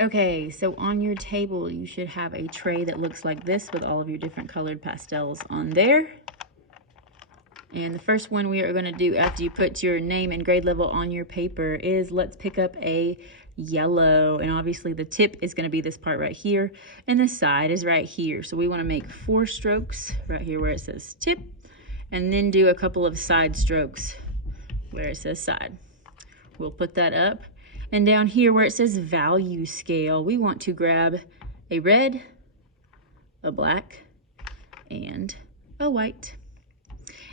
Okay, so on your table, you should have a tray that looks like this with all of your different colored pastels on there. And the first one we are going to do after you put your name and grade level on your paper is let's pick up a yellow. And obviously the tip is going to be this part right here and the side is right here. So we want to make 4 strokes right here where it says tip, and then do a couple of side strokes where it says side. We'll put that up. And down here where it says value scale, we want to grab a red, a black, and a white.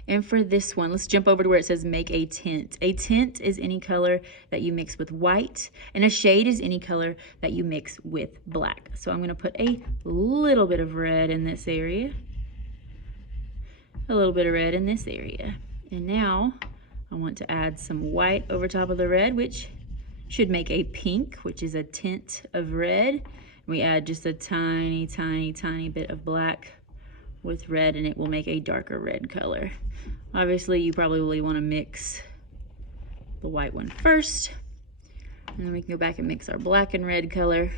And for this one, let's jump over to where it says make a tint. A tint is any color that you mix with white, and a shade is any color that you mix with black. So I'm gonna put a little bit of red in this area, a little bit of red in this area. And now I want to add some white over top of the red, which should make a pink, which is a tint of red. We add just a tiny, tiny, tiny bit of black with red, and it will make a darker red color. Obviously, you probably want to mix the white one first, and then we can go back and mix our black and red color.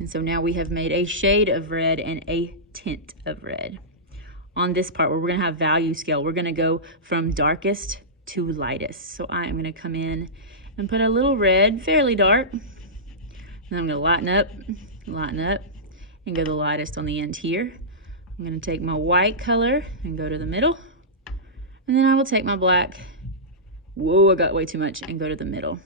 And so now we have made a shade of red and a tint of red. On this part where we're gonna have value scale, we're gonna go from darkest to lightest. So I am gonna come in and put a little red, fairly dark, and I'm gonna lighten up, and go the lightest on the end here. I'm gonna take my white color and go to the middle, and then I will take my black, whoa, I got way too much, and go to the middle.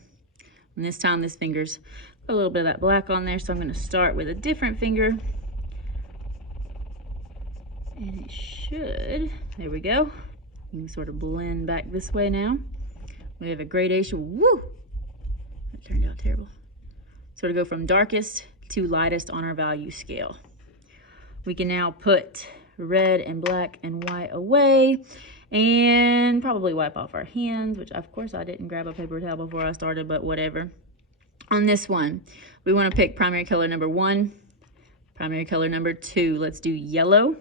And this time this finger's a little bit of that black on there, so I'm gonna start with a different finger. And it should, there we go. You can sort of blend back this way now. We have a gradation, woo! That turned out terrible. Sort of go from darkest to lightest on our value scale. We can now put red and black and white away and probably wipe off our hands, which of course I didn't grab a paper towel before I started, but whatever. On this one, we want to pick primary color number 1, primary color number 2. Let's do yellow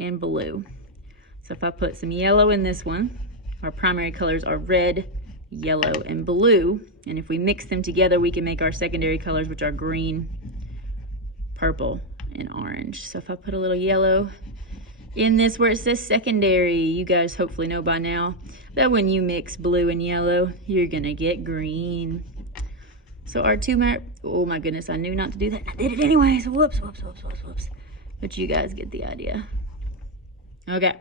and blue. So if I put some yellow in this one, our primary colors are red, yellow, and blue. And if we mix them together, we can make our secondary colors, which are green, purple, and orange. So if I put a little yellow in this where it says secondary, you guys hopefully know by now that when you mix blue and yellow, you're gonna get green. So our oh my goodness, I knew not to do that. I did it anyways. Whoops, whoops, whoops, whoops, whoops. But you guys get the idea. Okay,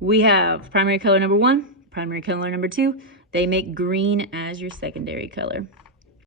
we have primary color number 1, primary color number 2. They make green as your secondary color.